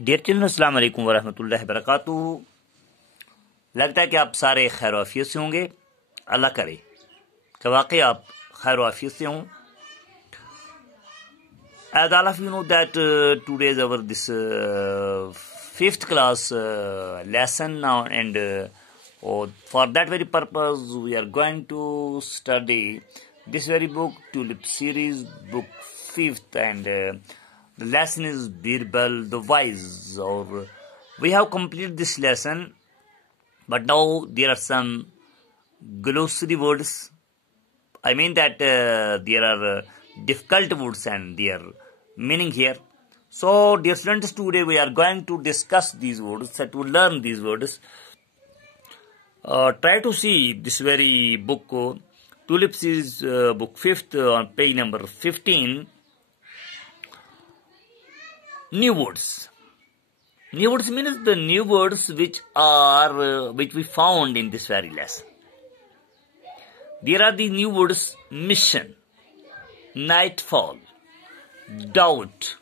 Dear children, अस्सलाम वालेकुम वरहमतुल्लाहि वबरकातुहू। लगता है कि आप सारे खैर आफियत से होंगे। अल्लाह करे कि वाकई आप खैर आफियत से हों। As all of you know that today is our this fifth class lesson now, and for that very purpose we are going to study this very book, Tulip series, book fifth, and the lesson is Birbal the Wise. Or we have completed this lesson, but now there are some glossary words. I mean that there are difficult words and their meaning here. So, dear students, today we are going to discuss these words, to learn these words. Try to see this very book, Tulips is book 5th on page number 15. New words. New words means the new words which we found in this very lesson. There are the new words: mission, nightfall, doubt,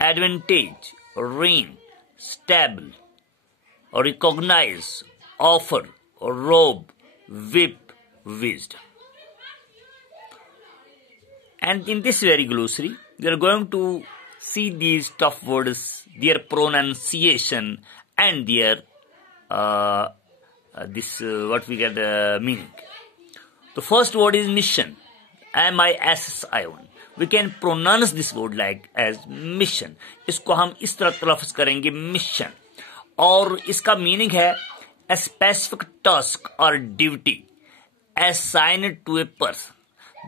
advantage, rain, stable, recognize, offer, robe, whip, wisdom. And in this very glossary, we are going to see these tough words, their pronunciation, and their what we get meaning. The first word is mission. M-I-S-S-I-O-N. We can pronounce this word like as mission. इसको हम इस तरह तलफ़्ज़ करेंगे mission. और इसका meaning है a specific task or duty assigned to a person.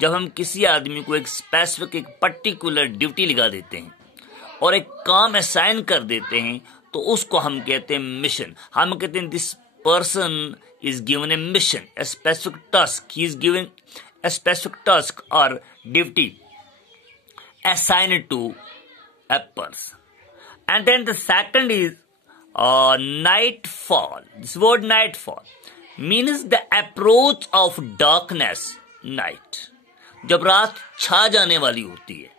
जब हम किसी आदमी को एक स्पेसिफिक, एक पर्टिकुलर ड्यूटी लगा देते हैं और एक काम असाइन कर देते हैं, तो उसको हम कहते हैं मिशन. हम कहते हैं this person is given a mission, a specific task. He is given a specific task or duty assigned to a person. And then the second is nightfall. This word nightfall means the approach of darkness, night. जब रात छा जाने वाली होती है,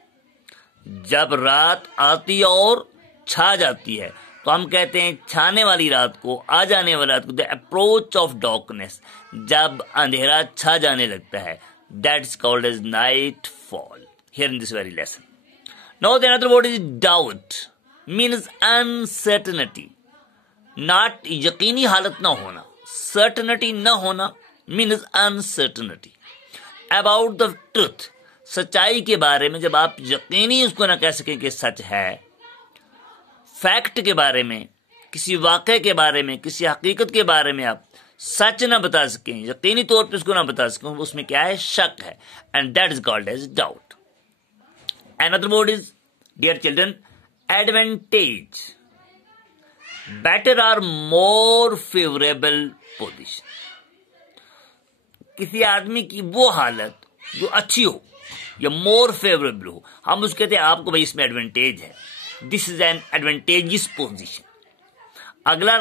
जब रात आती है और छा जाती है, तो हम कहते हैं छाने वाली रात को, आ जाने वाली रात को, द अप्रोच ऑफ डार्कनेस, जब अंधेरा छा जाने लगता है, that is called as nightfall here in this very lesson. Now the another word is doubt, means uncertainty, not यकीनी हालत ना होना, सर्टेनिटी ना होना means uncertainty. About the truth, सच्चाई के बारे में जब आप यकीनी उसको ना कह सकें कि सच है, फैक्ट के बारे में, किसी वाक़े के बारे में, किसी हकीकत के बारे में आप सच ना बता सकें, यकीनी तौर पे उसको ना बता सकें, उसमें क्या है, शक है, and that is called as doubt. Another word is, dear children, advantage, better और मोर फेवरेबल पोजीशन. किसी आदमी की वो हालत जो अच्छी हो या मोर फेवरेबल हो, हम उसको कहते हैं आपको भाई इसमें एडवांटेज है. This is an advantageous position. अगला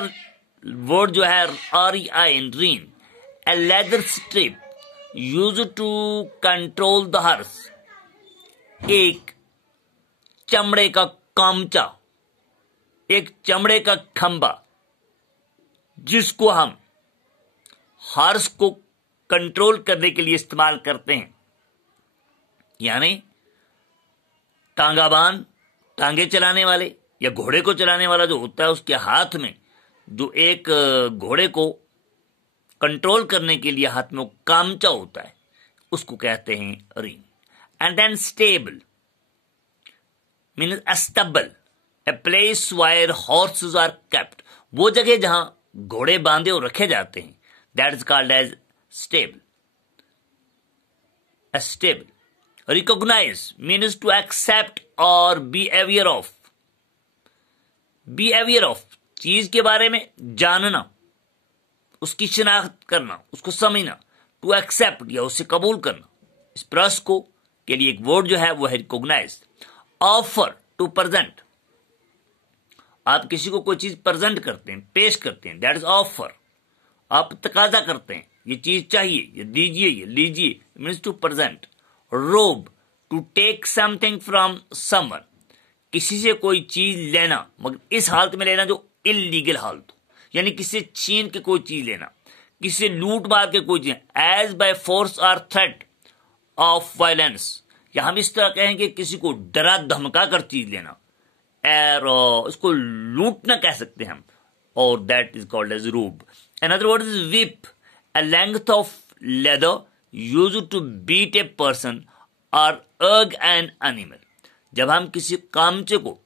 वर्ड जो है R-E-I-N, rein, a leather strip use to control the horse. एक चमड़े का कामचा, एक चमड़े का खंबा जिसको हम हॉर्स को कंट्रोल करने के लिए इस्तेमाल करते हैं. यानी टांगाबान, टांगे चलाने वाले या घोड़े को चलाने वाला जो होता है, उसके हाथ में जो एक घोड़े को कंट्रोल करने के लिए हाथ में कामचा होता है, उसको कहते हैं rein. And then stable means stable, a place where horses are kept. वो जगह जहां घोड़े बांधे और रखे जाते हैं, that is called as stable. Stable. Recognize means to accept or be aware of. Be aware of, चीज के बारे में जानना, उसकी शिनाख्त करना, उसको समझना. To accept या उसे कबूल करना. इस प्रोसेस को के लिए एक वर्ड जो है वो है recognize. Offer, to present. आप किसी को कोई चीज प्रेजेंट करते हैं, पेश करते हैं, that is offer. आप तकाजा करते हैं, ये चीज चाहिए, ये दीजिए, ये लीजिए, means to present. Robe, to take something from someone. किसी से कोई चीज लेना, मगर इस हालत में लेना जो इलीगल हालत हो, यानी किसी से छीन के कोई चीज लेना, किसी से लूट मार के कोई चीज, एज बाय फोर्स और थ्रेट ऑफ वायलेंस, या हम इस तरह कहेंगे किसी को डरा धमका कर चीज लेना, इसको लूटना कह सकते हैं हम, और that is called as rub. Another word is whip, a length of leather used to beat a person or urge an animal। जब हम किसी कामचे को,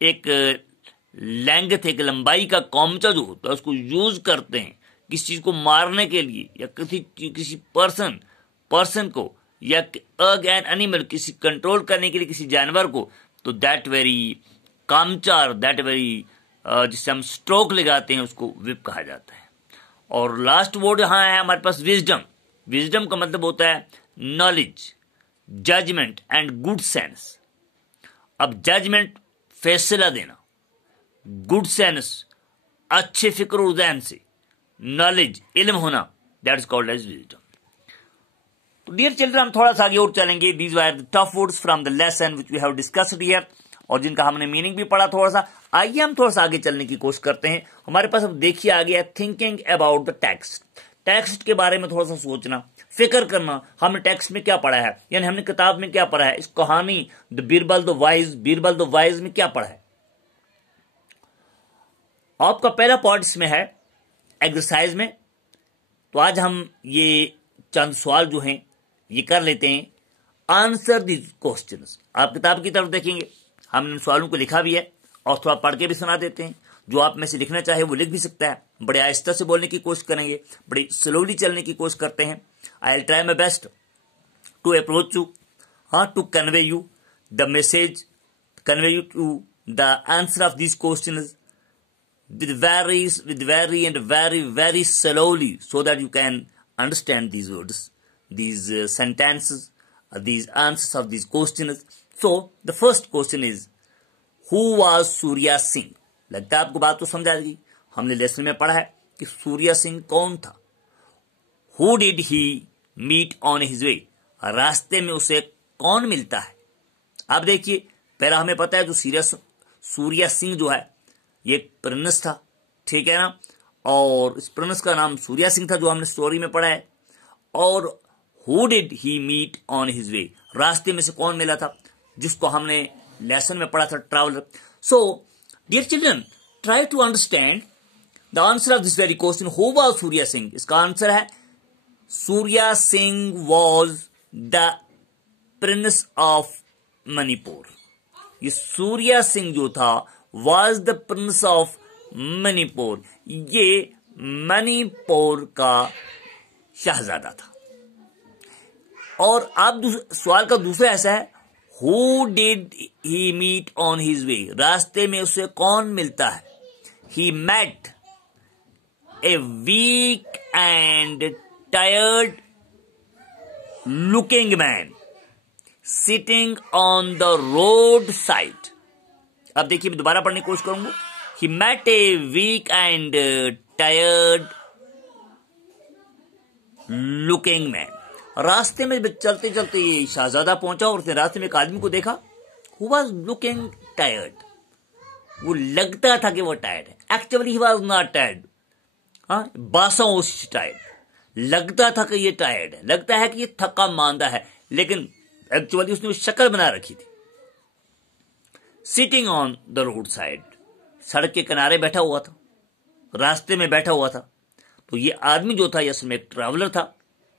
एक लेंथ, एक लंबाई का कामचा जो होता है उसको यूज करते हैं किसी चीज को मारने के लिए, या किसी पर्सन को, या अर्ग एन एनिमल, किसी कंट्रोल करने के लिए किसी जानवर को, तो दैट वेरी कामचा, दैट वेरी जिससे हम स्ट्रोक लगाते हैं उसको whip कहा जाता है। और लास्ट वर्ड यहां है हमारे पास विजडम। विजडम का मतलब होता है knowledge, judgement and good sense. अब जजमेंट फैसला देना, गुड सेंस अच्छे फिक्र और ज़हन से, नॉलेज इल्म होना, that is called as wisdom. तो डियर चिल्ड्रन, हम थोड़ा सा आगे और चलेंगे। These are the tough words from the lesson which we have discussed here, और जिनका हमने मीनिंग भी पढ़ा थोड़ा सा। आइए हम थोड़ा सा आगे चलने की कोशिश करते हैं। हमारे पास अब देखिए आ गया thinking about the text. Text के बारे में थोड़ा सा सोचना, फिक्र करना, हमने टेक्स्ट में क्या पढ़ा है, यानी हमने किताब में क्या पढ़ा है, इस कहानी द बीरबल द वाइज में क्या पढ़ा है। आपका पहला पार्ट इसमें है एक्सरसाइज में। तो आज हम ये चंद सवाल जो हैं ये कर लेते हैं। Answer these questions. आप किताब की तरफ देखेंगे, हमने इन सवालों को लिखा भी है और थोड़ा पढ़ के भी सुना देते हैं। जो आप में से लिखना चाहे वो लिख भी सकता है। बड़े आहिस्ता से बोलने की कोशिश करेंगे, बड़ी स्लोली चलने की कोशिश करते हैं। I will try my best to approach you, to convey you the message, convey you to the answer of these questions with very slowly, so that you can understand these words, these sentences, these answers of these questions. So the first question is, who was Surya Singh? लगता है आपको बात तो समझ आ गई। हमने lesson में पढ़ा है कि सूर्या सिंह कौन था। Who did he meet on his way? रास्ते में उसे कौन मिलता है। आप देखिए, पहला हमें पता है जो सूर्या सिंह जो है ये एक प्रिंस था, ठीक है ना, और इस प्रिंस का नाम सूर्या सिंह था जो हमने स्टोरी में पढ़ा है। और who did he meet on his way, रास्ते में से कौन मिला था, जिसको हमने लेसन में पढ़ा था, traveller. So dear children, try to understand the answer of this very question, who was Surya Singh. इसका आंसर है Surya Singh was the prince of Manipur. ये सूर्या सिंह जो था was the prince of Manipur, ये मणिपुर का शहजादा था। और अब सवाल का दूसरा ऐसा है, who did he meet on his way? रास्ते में उसे कौन मिलता है। He met a weak and tired looking man sitting on the roadside। अब देखिए, मैं दोबारा पढ़ने की कोशिश करूंगा। He met a weak and tired looking man। रास्ते में चलते चलते ये शहजादा पहुंचा और उसने रास्ते में एक आदमी को देखा। Who was looking tired? वो लगता था कि वो टायर्ड है। Actually he was not tired। बासों उस टायर्ड, लगता था कि ये टायर्ड है, लगता है कि ये थका मांदा है, लेकिन एक्चुअली उसने शक्ल बना रखी थी। Sitting on the road side, सड़क के किनारे बैठा हुआ था, रास्ते में बैठा हुआ था। तो ये आदमी जो था, इसमें एक ट्रैवलर था,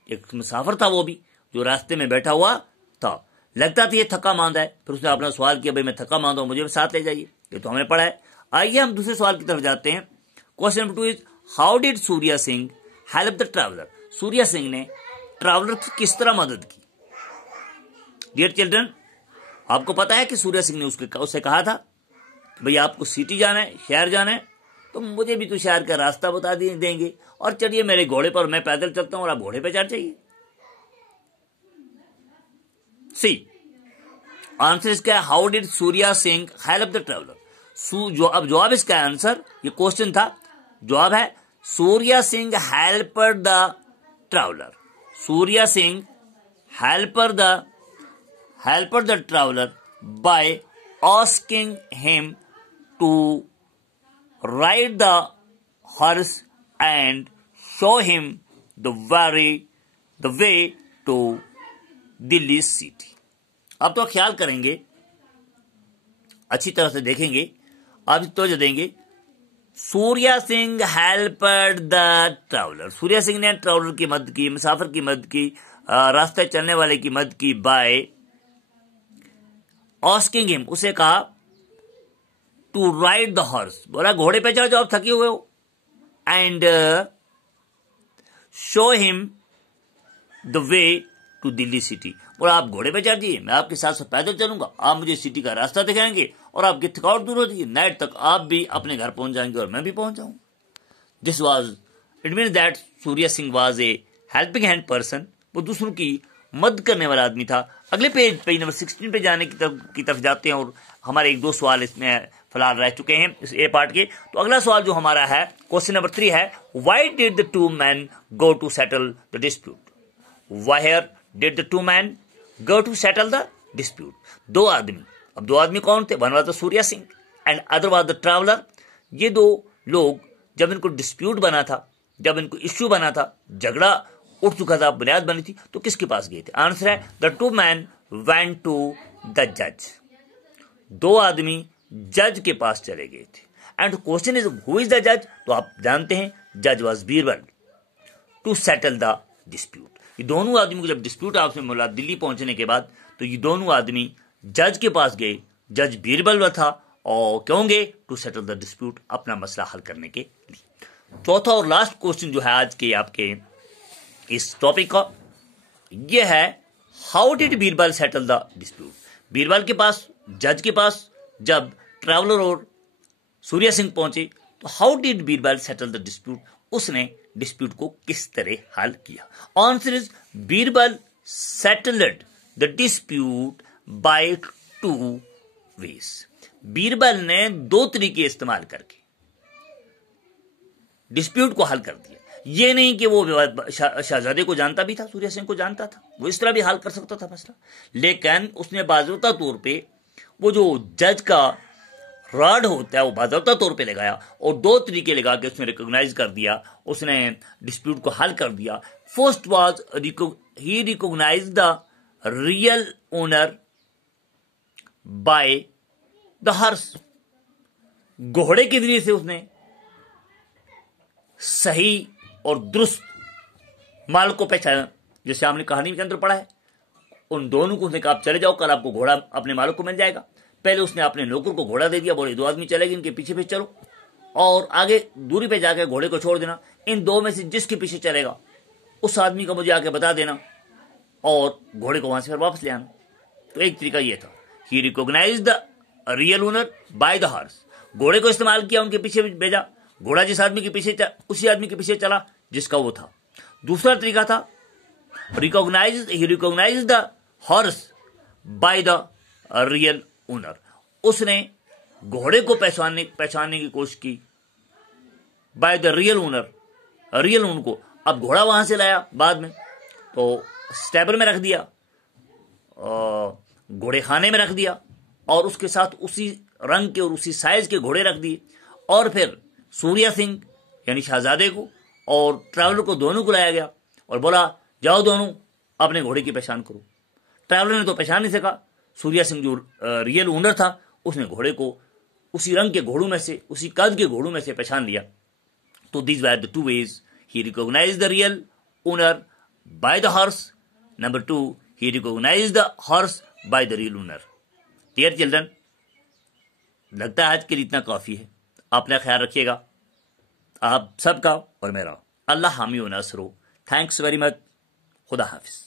एक मुसाफिर था, वो भी जो रास्ते में बैठा हुआ था। लगता था ये थका मांदा है। फिर उसने अपना सवाल किया, भाई मैं थका मांदा हूं, मुझे साथ ले जाइए। ये तो हमने पढ़ा है। आइए हम दूसरे सवाल की तरफ जाते हैं। Question number 2 is, how did Surya Singh help the traveller? Surya Singh ने ट्रैवलर की किस तरह मदद की? डियर चिल्ड्रन, आपको पता है कि सूर्या सिंह ने उससे कहा था कि भाई आपको सिटी जाना है, शहर जाना है, तो मुझे भी तो शहर का रास्ता बता देंगे, और चलिए मेरे घोड़े पर, मैं पैदल चलता हूं और आप घोड़े पे चढ़ जाइए। सी आंसर इसका है, how did Surya Singh help the traveller. अब जवाब इसका आंसर, ये क्वेश्चन था, जवाब है Surya Singh helper the traveller. Surya Singh helper the traveller by asking him to ride the horse and show him the way to Delhi city. अब तो ख्याल करेंगे, अच्छी तरह से देखेंगे, आप तवज्जो देंगे। Surya Singh helped the traveller, Surya Singh ने ट्रैवलर की मदद की, मुसाफिर की मदद की, रास्ते चलने वाले की मदद की बाय आस्किंग हिम, उसे कहा टू राइड द हॉर्स, बोला घोड़े पे चढ़ जाओ, आप थके हुए हो, and show him the way to Delhi city, बोला आप घोड़े पे चढ़ जाइए, मैं आपके साथ साथ पैदल चलूंगा, आप मुझे सिटी का रास्ता दिखाएंगे और आपकी थकावट दूर हो जाएगी, नाइट तक आप भी अपने घर पहुंच जाएंगे और मैं भी पहुंच जाऊंगा। This was, it means that Surya Singh was a helping hand person, वो दूसरों की मदद करने वाला आदमी था। अगले पेज नंबर 16 पे जाने की तरफ जाते हैं और हमारे एक दो सवाल इसमें फिलहाल रह चुके हैं इस ए पार्ट के। तो अगला सवाल जो हमारा है, क्वेश्चन नंबर 3 है, why did the two man go to settle the dispute, where did the two man go to settle the dispute. दो आदमी, अब दो आदमी कौन थे, one was the Surya Singh and other was the traveller. ये दो लोग जब इनको डिस्प्यूट बना था, जब इनको इश्यू बना था, झगड़ा उठ चुका था, बुनियाद बनी थी, तो किसके पास गए थे? आंसर है the two man went to the जज, दो आदमी जज के पास चले गए थे। And question is who is the जज, तो आप जानते हैं जज was Birbal, to settle the dispute. ये दोनों आदमी को जब डिस्प्यूट आपस में मिला दिल्ली पहुंचने के बाद, तो ये दोनों आदमी जज के पास गए, जज बीरबल था, और क्यों गए? टू सेटल द डिस्प्यूट, अपना मसला हल करने के लिए। चौथा और लास्ट क्वेश्चन जो है आज के आपके इस टॉपिक का, यह है how did Birbal settle the dispute. Birbal के पास, जज के पास जब ट्रैवलर और सूर्या सिंह पहुंचे, तो how did Birbal settle the dispute, उसने डिस्प्यूट को किस तरह हल किया? Answer is Birbal settled the dispute by two ways. Birbal ने दो तरीके इस्तेमाल करके डिस्प्यूट को हल कर दिया। ये नहीं कि वो शहजादे को जानता भी था, सूर्या सिंह को जानता था, वो इस तरह भी हल कर सकता था मसला, लेकिन उसने बाज़ाब्ता तौर पे वो जो जज का रॉड होता है वो बाज़ाब्ता तौर पे लगाया और दो तरीके लगा के उसने रिकॉग्नाइज कर दिया, उसने डिस्प्यूट को हल कर दिया। First was he recognise the real owner by the horse, घोड़े के जरिए से उसने सही और दुरुस्त माल को पहचाना, जैसे आपने कहानी के अंदर पढ़ा है। उन दोनों को उसने कहा आप चले जाओ, कल आपको घोड़ा अपने मालिक को मिल जाएगा। पहले उसने अपने नौकर को घोड़ा दे दिया, बोले दो आदमी चलेंगे, इनके पीछे पीछे चलो और आगे दूरी पे जाकर घोड़े को छोड़ देना, इन दो में से जिसके पीछे चलेगा उस आदमी को मुझे आके बता देना और घोड़े को वहां से फिर वापस ले आना। तो एक तरीका ये था, he recognise the real owner by the horse, घोड़े को इस्तेमाल किया, उनके पीछे भेजा, घोड़ा जिस आदमी के पीछे उसी आदमी के पीछे चला जिसका वो था। दूसरा तरीका था he recognise the horse by the real owner, उसने घोड़े को पहचानने की कोशिश की बाय द रियल ओनर को। अब घोड़ा वहां से लाया बाद में, तो स्टेबल में रख दिया, घोड़े खाने में रख दिया और उसके साथ उसी रंग के और उसी साइज के घोड़े रख दिए, और फिर सूर्या सिंह यानी शहजादे को और ट्रैवलर को, दोनों को लाया गया और बोला जाओ दोनों अपने घोड़े की पहचान करो। ट्रैवलर ने तो पहचान नहीं सका, सूर्या सिंह जो रियल ओनर था उसने घोड़े को उसी रंग के घोड़ों में से, उसी कद के घोड़ों में से पहचान लिया। तो these were the two ways, he recognise the real owner by the horse, number 2 he recognise the horse by the real owner. Dear children, लगता है आज के लिए इतना काफी है। अपना ख्याल रखिएगा, आप सबका और मेरा। अल्लाह हामी व नसरो। Thanks very much. खुदा हाफिज।